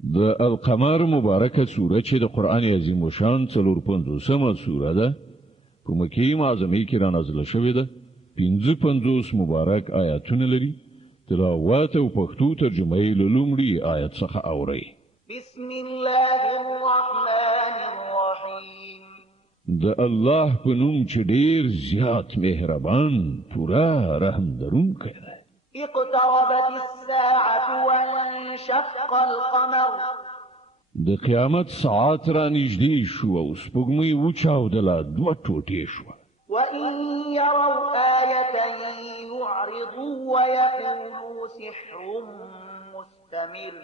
د القمر مبارکه سوره چې د قران عظیم شان 450مه سوره ده په مکه معظمه کې را نازله شوې ده 55 مبارک آیاتونه لري تلاوت او پښتو ترجمه یې له لومړي آیت څخه اوري بسم الله الرحمن الرحیم د الله په نوم چې ډیر زیات مهربان پورا رحم درونکی دی اقتربت الساعة وانشق القمر د قیامت ساعت را نږدې شو او سپوږمۍ وچاودله دوه ټوټې شوه وإن يروا آية يعرضوا ويقولوا سحر مستمر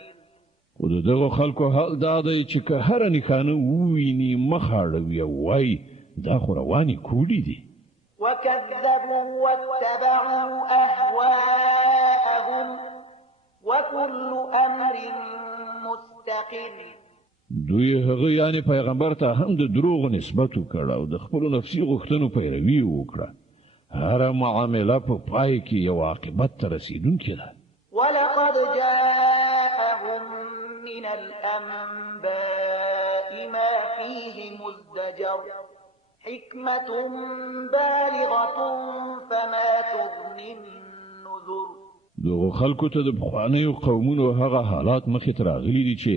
خو د دغه خلکو حال دا دی چې که هره نښانه وویني مخ اړوي او وایي دا خو روانې کوډې دي وكذبوا واتبعوا أهواءهم وكل أمر مستقر دوی هغه یعنی پیغمبر ته هم د دروغ نسبت وکړ او د خپل نفسي غوښتنو پیروي وکړه هر معامله په پای کې یو عاقبت ته رسیدونکې ده ولقد جاءهم من الأنباء ما فيه مزدجر حكمة بالغة فما تغني النذر دغه خلکو ته د بخوانیو قومونو هغه حالات مخې ته راغلي دي چې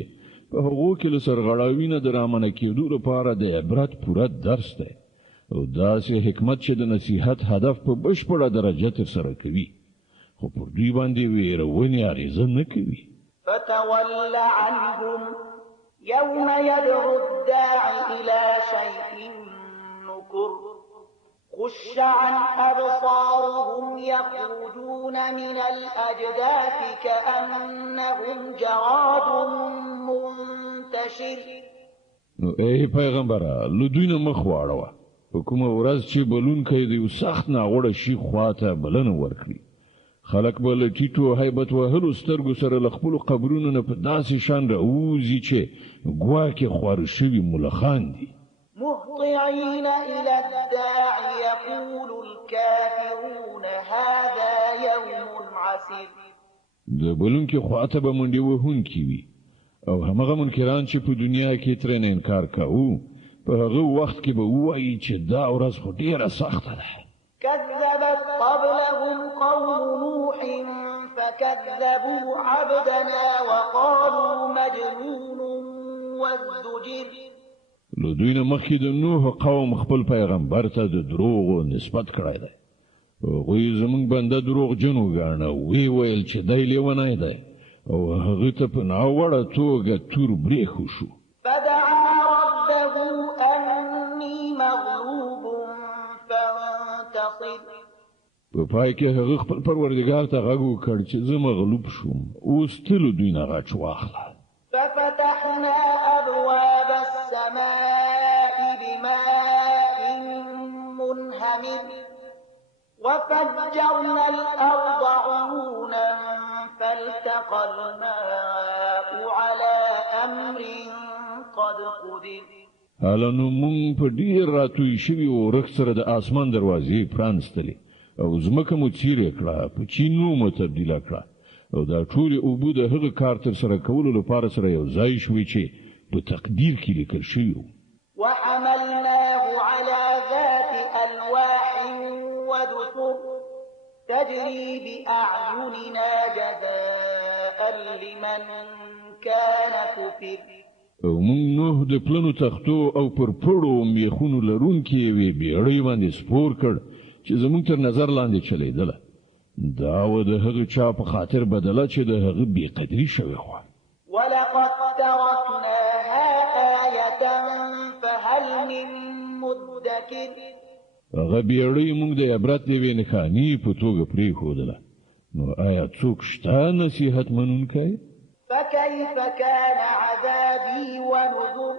په هغو کې له سرغړاوي نه د رامنع کېدو لپاره د عبرت پوره درس دی او داسې حکمت چې د نصیحت هدف په بشپړه درجه ترسره کوي خو پر دوی باندې ویرونې اغېزه نه کوي فتول عنهم يوم يدعو الداعي إلى شيء نكر خش عن أبصارهم يخرجون من الأجداث كأنهم جراد منتشر نو ای پیغمبره له دوی نه مخ واړوه په کومه ورځ چې بلونکی د یو سخت ناوړه شي خواته بلنه ورکړي خلک به له ټیټو هیبت وهلو سترګو سره له خپلو قبرونو نه په داسې شان راوځي چې ګواکې خواره شوي ملخان دي مهطعين إلى الداع يقول الكافرون هذا يوم عسير د بلونکي خواته به منډې وهونکي وي او همغه منکران چې په دنیا کې ترې نه انکار کوو په هغه وخت کې به ووایي چې دا ورځ خو ډېره سخته ده كذبت قبلهم قوم نوح فكذبوا عبدنا وقالوا مجنون وازدجر له دوی نه مخکې د نوح قوم خپل پیغمبر ته د دروغو نسبت کړی دی هغوی زموږ بنده دروغجن وګاڼه وی ویل چې دی لیونی دی او هغه ته په ناوړه توګه تور برېښو شو فدعا ربه أني مغلوب فانتصر په پای کې هغه خپل پروردګار ته غږ وکړ چې زه مغلوب شوم اوس ته له دوی نه غچ واخله ففتحنا أبواب السماء بماء منهمر وفجرنا الأرض عيونا فالتقى الماء على أمر قد قدر حالا نو مونږ په ډېر راتوی شوي اورښت سره د آسمان دروازې پرانستلې او ځمکه مو څیرې کړه په چینو مو تبدیله کړه او دا ټولې اوبه د هغه کار ترسره کولو لپاره سره یو ځای شوي چې په تقدیر کې لیکل شوي وو وحملناه على ذات ألواح ودسر تجري بأعيننا جزاء لمن كان كفر او مونږ نوح د پلنو تختو او پر پړو میخونو لرونکې یوې بیړۍ باندې سپور کړ چې زموږ تر نظر لاندې چلیدله دا و د هغه چا په خاطر بدله چې د هغه بې قدري شوې وه ولقد تركناها آية فهل من مدكر هغه بیړۍ مونږ د عبرت د یوې نښانې په توګه پرېښودله نو آیا څوک شته نصیحت منونکی فكيف كان عذابي ونذر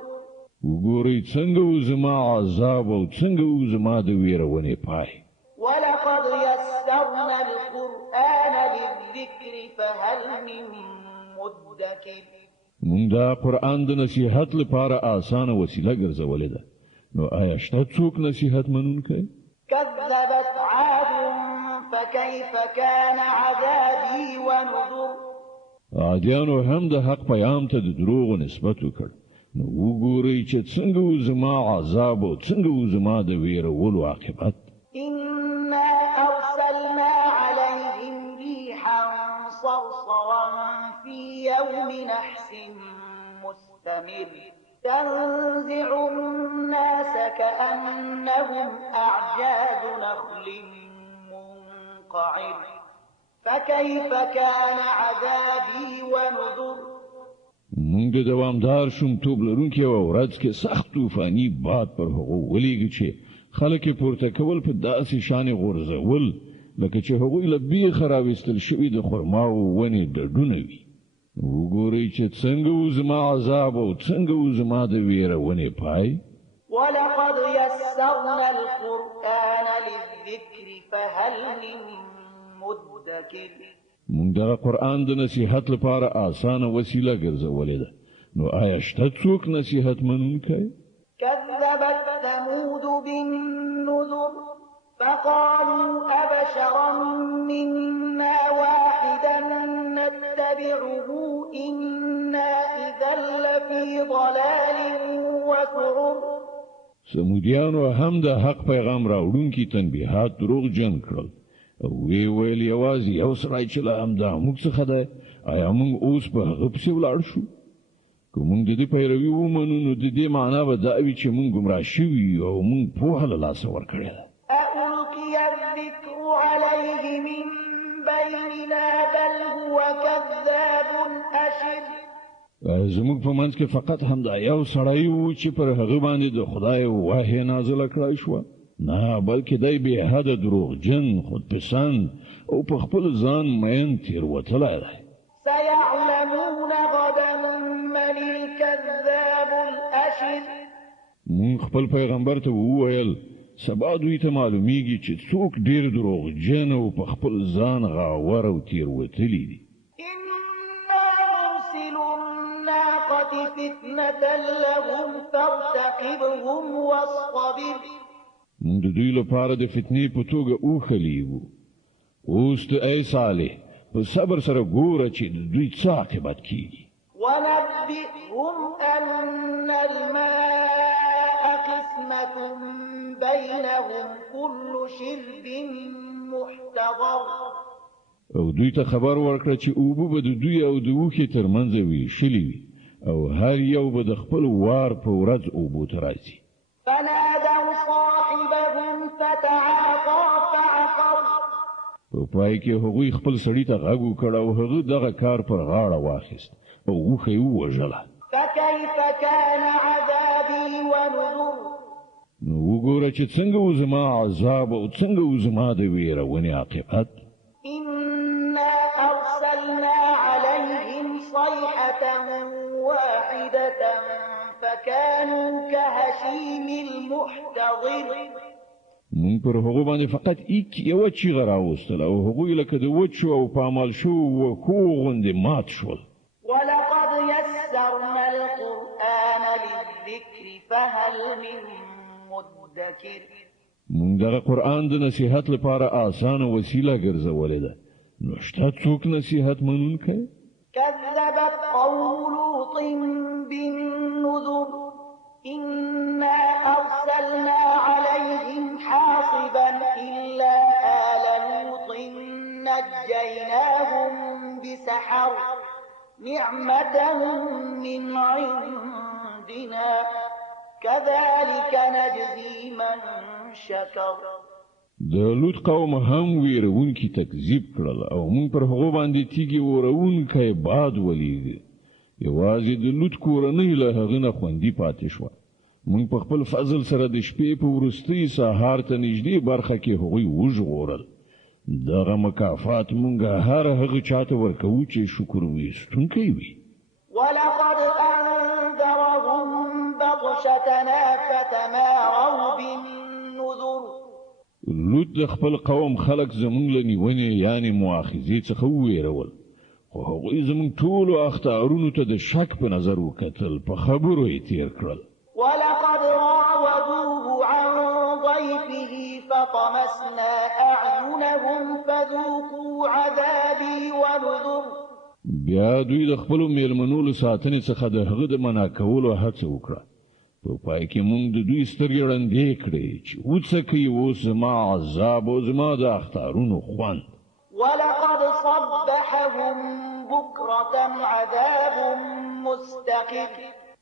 وګورئ څنګه و زما عذاب او څنګه و زما د ویرونې پای ولقد يسرنا القرآن للذكر فهل من مدكر مونږ دا قرآن د نصیحت لپاره آسانه وسیله ګرځولې ده نو آیا شته څوک نصیحت منونکی كذبت عاد فكيف كان عذابي ونذر عادیانو هم د حق پیام ته د دروغ نسبت وکړ. نو وګورئ چې څنګه و زما عذاب او څنګه و زما د ویرولو عاقبت. إنا أرسلنا عليهم ريحا صرصرا في يوم نحس مستمر تنزع الناس كأنهم أعجاز نخل منقعر فكيف كان عذابي ونذر. مونږ د دوامدار شومتوب لرونکي یوه ورځ کې سخت طوفاني باد پر هغو ولیږي چې خلک یې پورته کول په داسې شانې غورځول لکه چې هغوی له بیخه راویستل شوي د خرماو ونې ډډونه وي. وګورئ چې څنګه و زما عذاب او څنګه و زما د ویرونې پای. ولقد يسرنا القرآن للذكر فهل من مدكر. مونږ دغه قرآن د نصیحت لپاره آسانه وسیله ګرځولې ده. نو آیا شته څوک نصیحت منونکی؟ كذبت ثمود بالنذر فقالوا أبشرا منا واحدا نتبعه إنا إذا لفي ضلال وسعر. سمودیانو هم د حق پیغام راوړونکي تنبیهات دروغجن کړل او وی ویل یوازې یو سړی چې له همدا موږ څخه دی، آیا موږ اوس په هغه پسې ولاړ شو؟ که موږ د دې پیروي ومنو نو د دې معنا به دا وي چې موږ ګمراه شوي او موږ پوهه له لاسه ورکړې ده. ألقي الذكر عليه من بيننا بل هو كذاب أشر. زموږ په منځ کې فقط همدا یو سړی و چې پر هغه باندې د خدای وحی نازله کړای شوه؟ نه، بلکې دی بې حده دروغجن، خودپسند او په خپل ځان مین تېروتلی دی. سيعلمون غدا من الكذاب الأشر. مون خپل پیغمبر ته وویل سبا دوی ته معلومیږي چې څوک ډېر دروغجن او په خپل ځان غاور او تېروتلی دي. إنا مرسل الناقة فتنة لهم فارتقبهم واصطبر. مونږ د دوی لپاره د فتنې په توګه وښلیږو. اوس ته ای صالح په صبر سره ګوره چې د دوی څه عاقبت کیږي. ونبئهم أن الماء قسمة بينهم كل شرب محتضر. او دوی ته خبر ورکړه چې اوبه به د دوی او د اوښې ترمنځ ویشلې وي او هر یو به د خپل وار په ورځ اوبو ته راځي. فنادوا صاحبهم فتعاطى فعقر. په پای کې هغوی خپل سړي ته غږ وکړ او هغه دغه کار پر غاړه واخیست او اوښه یې ووژله. فكيف كان عذابي ونذر. نو وګوره چې څنګه و زما عذاب او څنګه و زما د ویرونې عاقبت. إنا أرسلنا عليهم صيحة واحدة فكانوا كهشيم المحتضر. مونږ پر هغو باندې فقط یوه چیغه راوستله او هغوی لکه د وچو او پامال شوو وښو غوندې مات شول. ولقد يسرنا القرآن للذكر فهل من مدكر. مونږ دغه قرآن د نصیحت لپاره آسانه وسیله ګرځولې ده. نو شته څوک نصیحت منونکی؟ كذبت قوم لوط بالنذر إنا أرسلنا عليهم حاصبا إلا آل لوط نجيناهم بسحر نعمة من عندنا كذلك نجزي من شكر. د لوط قوم هم ویرونکي تکذیب کړل او موږ پر هغو باندې تیږې وروونکی باد ولیږي. یوازې د لوط کورنۍ له هغه نه خوندي پاتې شوه. موږ په خپل فضل سره د شپې په وروستۍ سهار ته نږدې برخه کې هغوی وژغورل. دغه مکافات موږ هر هغه چاته ورکوو چې شکر ویستونکی وي. ولقد أنذرهم بطشتنا فتماروا بالنذر. لوط د خپل قوم خلق زمونږ له نیونې یعنې مؤاخذې څخه وویرول، خو هغوی زمونږ ټولو اخطارونو ته د شک په نظر وکتل، په خبرو یې تیر کړل. ولقد راودوه عن ضيفه فطمسنا أعينهم فذوقوا عذابي ونذر. بیا دوی د خپل میلمنو له ساتنې څخه د هغه د منع کولو هڅه وکړه. په پای کې موږ د دوی سترګې ړندې کړې چې وڅکي اوس زما عذاب او زما د اختارونو خوند. ولقد صبحهم بكرة عذاب مستقر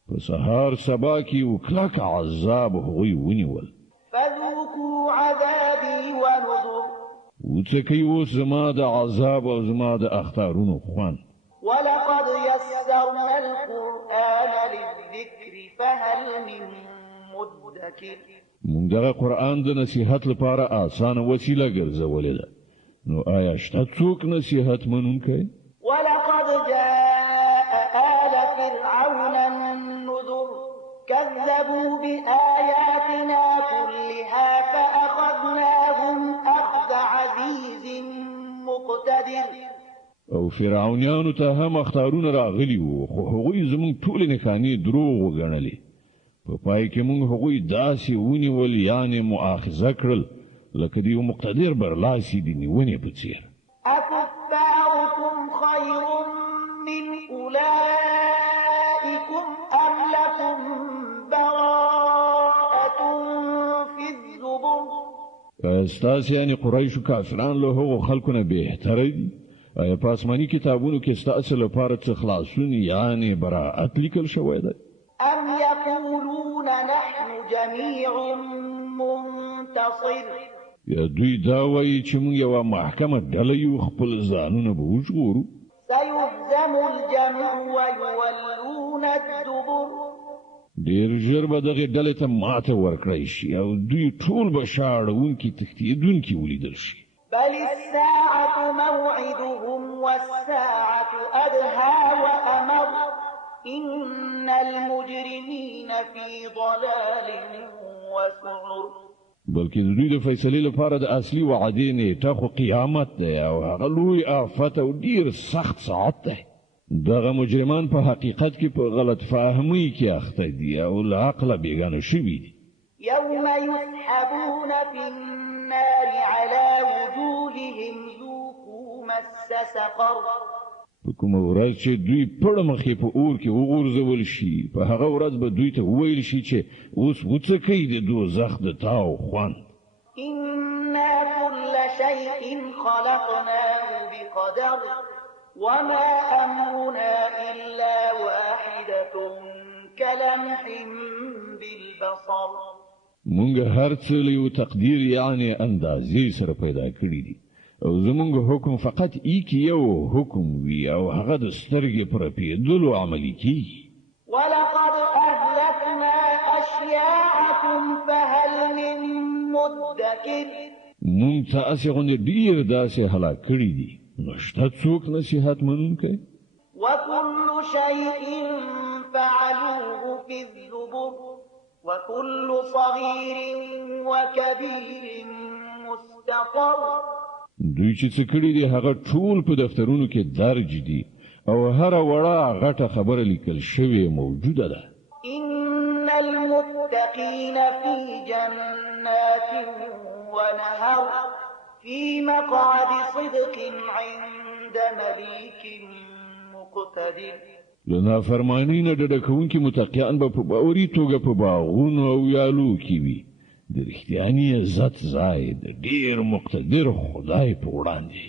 په سهار سبا کې یو کلک عذاب هغوی ونیول. فذوقوا عذابي ونذر وڅکي اوس زما د عذاب او زما د اختارونو خوند. ولقد يسرنا القرآن للذكر فهل من مدكر موږ دغه قرآن د نصیحت لپاره آسانه وسیله ګرځولې ده، نو آیا شته څوک نصیحت منونکی؟ ولقد جاء آل فرعون النذر كذبوا بآياتنا كلها فأخذناهم أخذ عزيز مقتدر. او فرعونیانو ته هم اختارونه راغلي وو، خو هغوی زموږ ټولې نښانې دروغ وګڼلې. په پای کې موږ هغوی داسې ونیول، یعنې مؤاخذه کړل، لکه د یو مقتدر برلاسي د نیونې په څېر. أكفاركم خير من أولئكم أم لكم براءة في الزبر؟ ستاسې یعنې قریشو کافران له هغو خلکو نه بهتره دي؟ آیا په آسماني کتابونو کې ستاسې لپاره څه خلاصون یعنې براءت لیکل شوی دی؟ أم يقولون نحن جميع منتصر؟ یا دوی دا وایي چې موږ یوه محکمه ډله یو، خپل ځانونه به وژغورو. سيهزم الجمع ويولون الدبر. ډېر ژر به دغې ډلې ته ماته ورکړی شي او دوی ټول به شاړونکي تښتېدونکي ولیدل شي. بل الساعة موعدهم والساعة أدهى وأمر إن المجرمين في ضلال وسعر. بلکې د دوی د فیصلې لپاره د اصلي وعدې نیټه خو قیامت دی او هغه لوی آفت او ډېر سخت ساعت دی. دغه مجرمان په حقیقت کې په غلط فهمۍ کې اخته دي او له عقله بېګانه شوي دي. يوم يسحبون في النار على وجوههم ذوقوا مس سقر. په کومه ورځ چې دوی پړ مخې په اور کې وغورځول شي، په هغه ورځ به دوی ته وویل شي چې اوس وڅکئ د دوزخ د تاو خوند. إنا كل شيء خلقناه بقدر وما أمرنا إلا واحدة كلمح بالبصر. مونږ هر څه له یو تقدیر یعنې اندازې سره پیدا کړي دي او زمونږ حکم فقط ایکی یو حکم وي او هغه د سترګې پر رپېدلو عملي کیږي. ولقد أهلكنا أشياعكم فهل من مدكر. مونږ تاسې غوندې ډېر داسې هلاک کړي دي، نو شته څوک نصیحت منونکی؟ وكل شيء فعلوه في الزبر وكل صغير وكبير مستقر. دوی چې څه کړي دي هغه ټول په دفترونو کې درج دي او هره وړه غټه خبره لیکل شوې موجوده ده. إن المتقين في جنات ونهر في مقعد صدق عند مليك مقتدر. له نافرمانۍ نه ډډه کوونکي متقیان به په باوري توګه په باغونو او ویالو کې وي، د رښتیاني عزت ځای د ډېر مقتدر خدای په وړاندې.